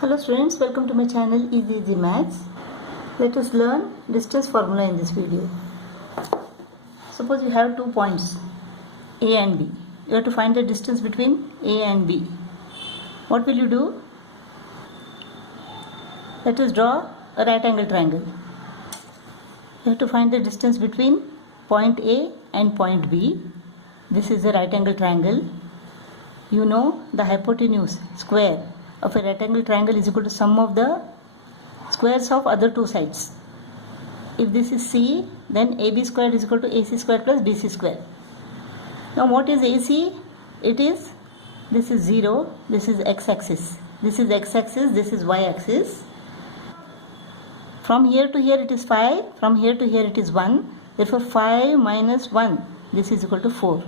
Hello students, welcome to my channel Easy Maths. Let us learn distance formula in this video. Suppose you have 2 points A and B. You have to find the distance between A and B. What will you do? Let us draw a right angle triangle. You have to find the distance between point A and point B. This is a right angle triangle. You know the hypotenuse square of a right angle triangle is equal to sum of the squares of other two sides. If this is C, then AB squared is equal to AC squared plus BC squared. Now what is AC? This is 0, this is x-axis. This is x-axis, this is y-axis. From here to here it is 5, from here to here it is 1. Therefore 5 minus 1, this is equal to 4.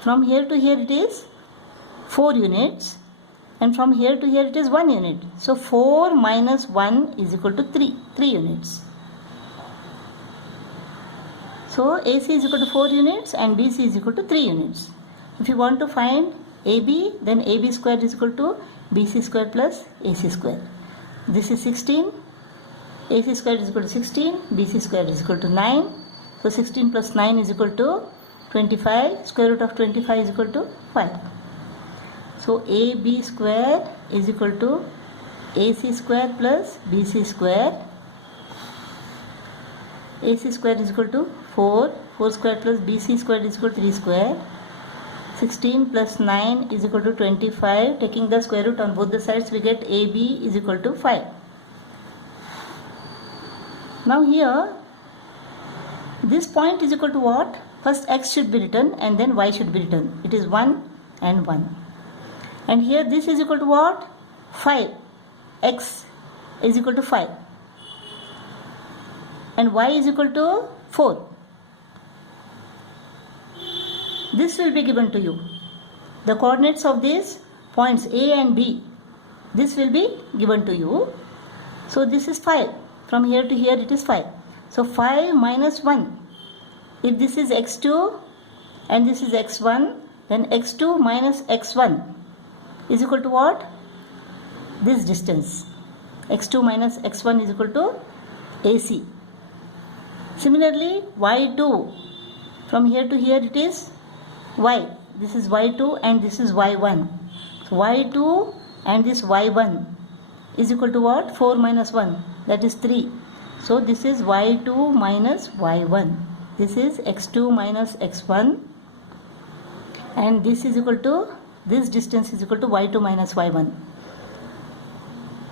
From here to here it is 4 units. And from here to here it is 1 unit. So 4 minus 1 is equal to 3 units. So AC is equal to 4 units and BC is equal to 3 units. If you want to find AB, then AB squared is equal to BC squared plus AC squared. This is 16. AC squared is equal to 16. BC squared is equal to 9. So 16 plus 9 is equal to 25. Square root of 25 is equal to 5. So AB square is equal to AC square plus BC square. AC square is equal to 4. 4 square plus BC square is equal to 3 square. 16 plus 9 is equal to 25. Taking the square root on both the sides, we get AB is equal to 5. Now here, this point is equal to what? First x should be written and then y should be written. It is 1 and 1. And here this is equal to what? 5. X is equal to 5. And y is equal to 4. This will be given to you. The coordinates of these points A and B, this will be given to you. So this is 5. From here to here it is 5. So 5 minus 1. If this is x2 and this is x1, then x2 minus x1 is equal to what? This distance. x2 minus x1 is equal to AC. Similarly, y2, from here to here it is y. This is y2 and this is y1. So y2 and this y1 is equal to what? 4 minus 1, that is 3. So this is y2 minus y1. This is x2 minus x1, and this is equal to, this distance is equal to y2 minus y1.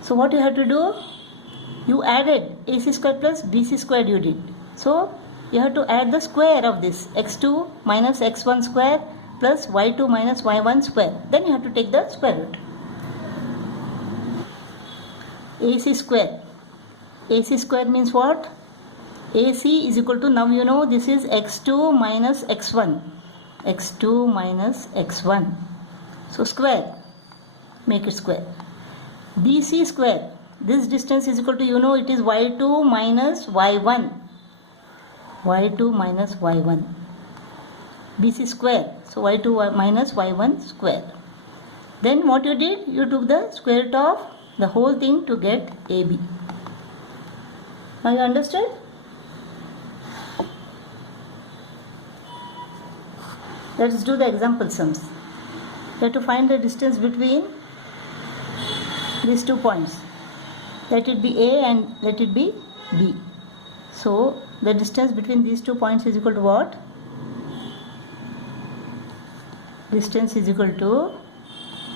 So what you have to do? You added AC square plus BC squared you did. So you have to add the square of this, x2 minus x1 square plus y2 minus y1 square. Then you have to take the square root. AC square. AC square means what? AC is equal to, now you know this is x2 minus x1. x2 minus x1. So square, make it square. BC square, this distance is equal to, you know, it is y2 minus y1. y2 minus y1. BC square, so y2 minus y1 square. Then what you did? You took the square root of the whole thing to get AB. Now you understood? Let us do the example sums. You have to find the distance between these 2 points. Let it be A and let it be B. So the distance between these 2 points is equal to what? Distance is equal to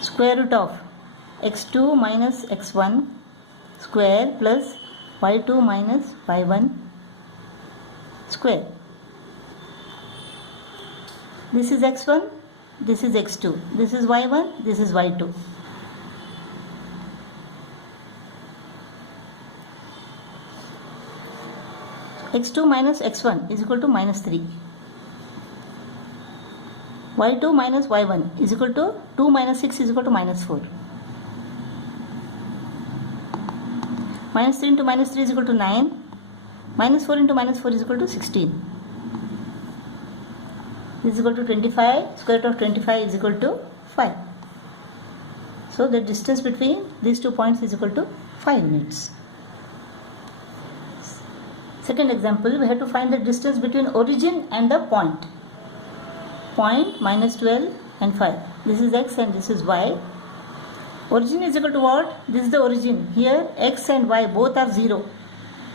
square root of x2 minus x1 square plus y2 minus y1 square. This is x1, this is x2, this is y1, this is y2. x2 minus x1 is equal to minus 3. y2 minus y1 is equal to 2 minus 6 is equal to minus 4. Minus 3 into minus 3 is equal to 9. Minus 4 into minus 4 is equal to 16. This is equal to 25. Square root of 25 is equal to 5. So the distance between these 2 points is equal to 5 units. Second example, we have to find the distance between origin and the point. Point minus 12 and 5. This is x and this is y. Origin is equal to what? This is the origin. Here x and y both are 0.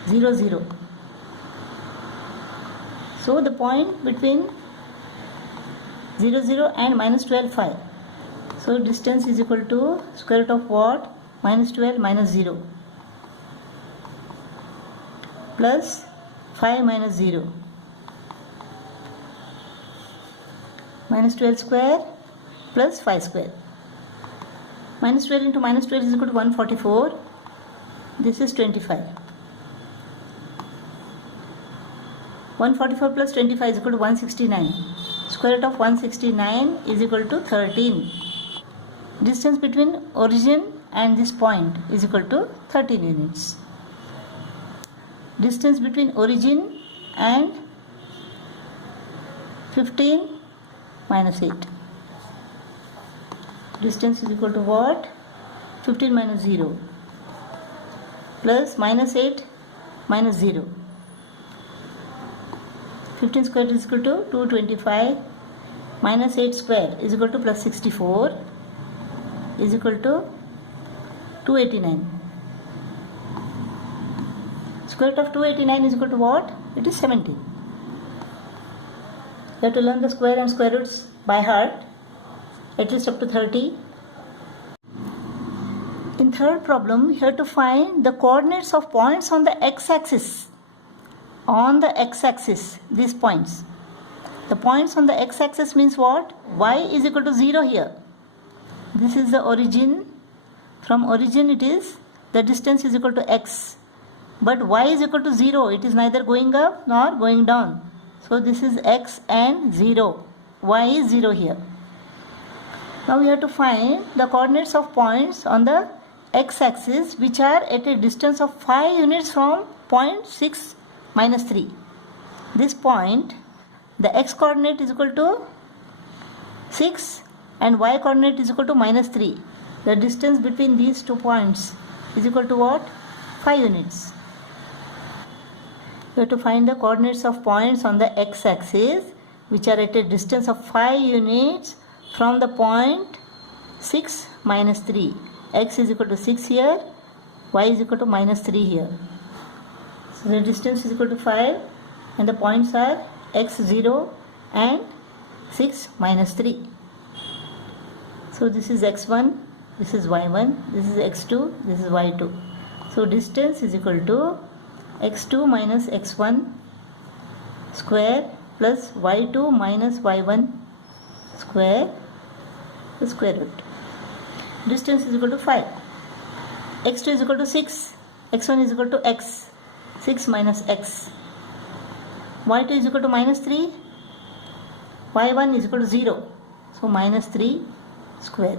0, 0. So the point between 0, 0 and minus 12, 5. So distance is equal to square root of what? Minus 12 minus 0. Plus 5 minus 0. Minus 12 square plus 5 square. Minus 12 into minus 12 is equal to 144. This is 25. 144 plus 25 is equal to 169. Square root of 169 is equal to 13. Distance between origin and this point is equal to 13 units. Distance between origin and 15 minus 8. Distance is equal to what? 15 minus 0 plus minus 8 minus 0. 15 square is equal to 225 minus 8 square is equal to plus 64 is equal to 289. Square root of 289 is equal to what? It is 70. You have to learn the square and square roots by heart, at least up to 30. In third problem, you have to find the coordinates of points on the x-axis. On the x-axis, these points. The points on the x-axis means what? Y is equal to 0 here. This is the origin. From origin it is, the distance is equal to x. But y is equal to 0. It is neither going up nor going down. So this is x and 0. Y is 0 here. Now we have to find the coordinates of points on the x-axis which are at a distance of 5 units from point 6 minus 3. This point, the x coordinate is equal to 6 and y coordinate is equal to minus 3. The distance between these 2 points is equal to what? 5 units. We have to find the coordinates of points on the x-axis which are at a distance of 5 units from the point 6 minus 3. X is equal to 6 here, y is equal to minus 3 here. So the distance is equal to 5 and the points are x0 and 6 minus 3. So this is x1, this is y1, this is x2, this is y2. So distance is equal to x2 minus x1 square plus y2 minus y1 square, the square root. Distance is equal to 5. x2 is equal to 6, x1 is equal to x, 6 minus x. y2 is equal to minus 3, y1 is equal to 0. So minus 3 square.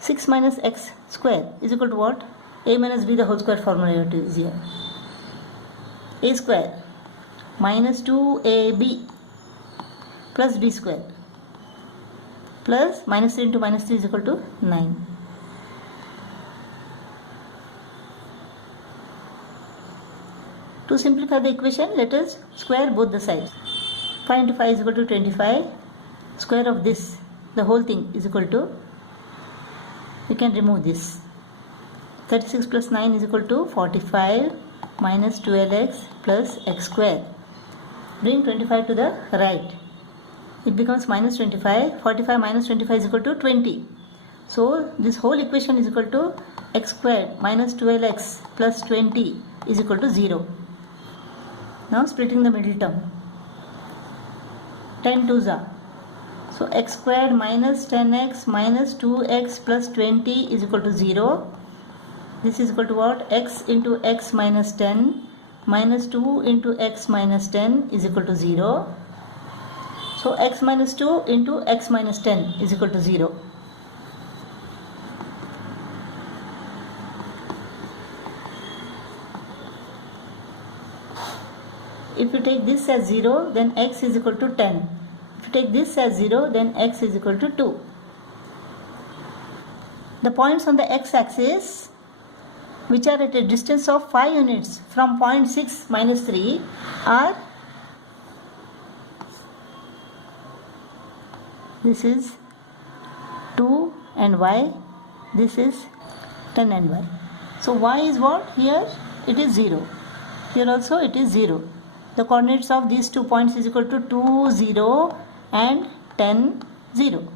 6 minus x square is equal to what? A minus b the whole square formula you have to use here. A square minus 2ab plus b square plus minus 3 into minus 3 is equal to 9. To simplify the equation, let us square both the sides. 5 into 5 is equal to 25. Square of this, the whole thing is equal to, you can remove this. 36 plus 9 is equal to 45 minus 12x plus x square. Bring 25 to the right. It becomes minus 25. 45 minus 25 is equal to 20. So this whole equation is equal to x squared minus 12x plus 20 is equal to 0. Now splitting the middle term. 10 twos are. So x squared minus 10x minus 2x plus 20 is equal to 0. This is equal to what? X into x minus 10 minus 2 into x minus 10 is equal to 0. So x minus 2 into x minus 10 is equal to 0. If you take this as 0, then x is equal to 10. If you take this as 0, then x is equal to 2. The points on the x-axis which are at a distance of 5 units from point 6 minus 3 are, this is 2 and y, this is 10 and y. So y is what? Here it is 0. Here also it is 0. The coordinates of these 2 points is equal to 2, 0 and 10, 0.